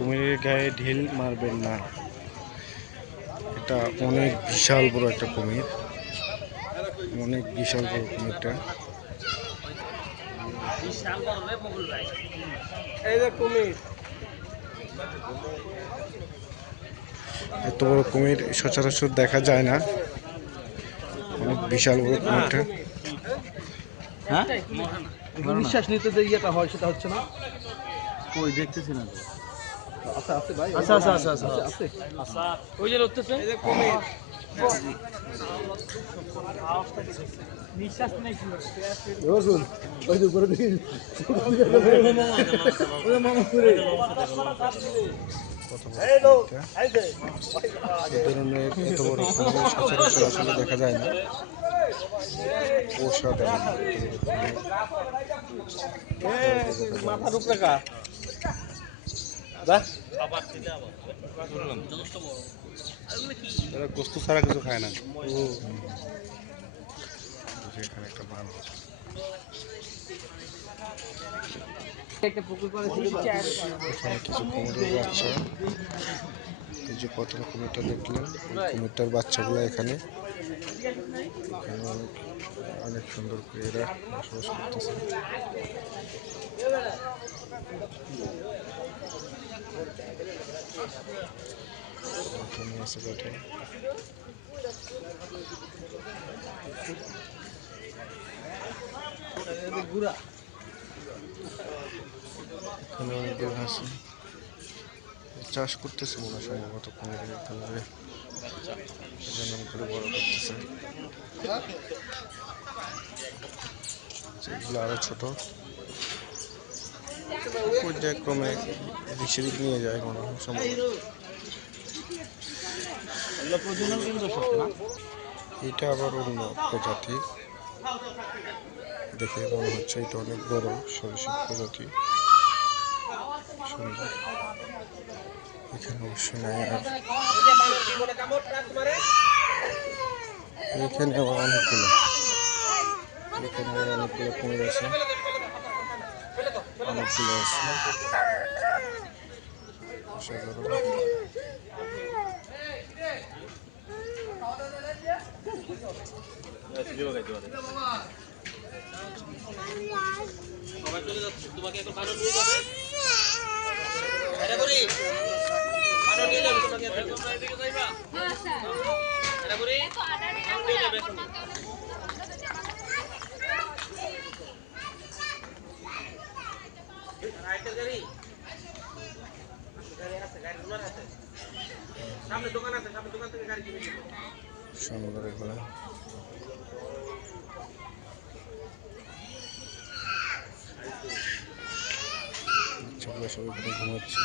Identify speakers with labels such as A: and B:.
A: কুমিরের গায়ে ঢিল মারবেন না। এটা অনেক বিশাল বড় একটা কুমির। অনেক বিশাল বড় কুমিরটা।
B: কুমির।
A: এত বড় কুমির সচরাচর দেখা যায় না। অনেক বিশাল বড় কুমিরটা।
B: হ্যাঁ? নিঃশ্বাস নিতে যে ইয়েটা হয় সেটা হচ্ছে না?
C: কই দেখতেছি না।
B: আচ্ছা আছে ভাই
C: আচ্ছা, আচ্ছা, আচ্ছা, আচ্ছা।
B: আছে।
D: ওই যে উঠতেছে
B: এই যে কুমির
D: নিঃশ্বাস নেই কি
B: ওই যে উপরে দিন
A: কত বড় কুমিরটা ধরনের এত বড় সচরাচর আসলে দেখা যায় না অসাধারণ
B: মাথার উপরে
C: গোস্ত ছাড়া কিছু খায় না।
A: এখানে একটা বানর
D: পুকুর করে
A: কিছু কুমিরের বাচ্চা। এই যে প্রথম কুমিরটা দেখলেন কুমিরটার বাচ্চাগুলো এখানে। অনেক সুন্দর করে এরা বসবাস করতেছে চাষ করতেছে মনে হয় সম্ভবত। এখানে এজন্য বড় করতেছে এগুলো আরও ছোট। পর্যায়ক্রমে দিক নিয়ে যায় হয় সম্ভবত এটা আবার অন্য প্রজাতি। দেখে মনে হচ্ছে এটা অনেক বড়, সরীসৃপ প্রজাতি। এখানে অবশ্য নাই আর এখানে অনেকগুলো। এখানে অনেকগুলো কুমির আছে। অনেকগুলো আছে। অসাধারণ সুন্দর এগুলো বাচ্চাগুলো সবাই ঘুমাচ্ছে।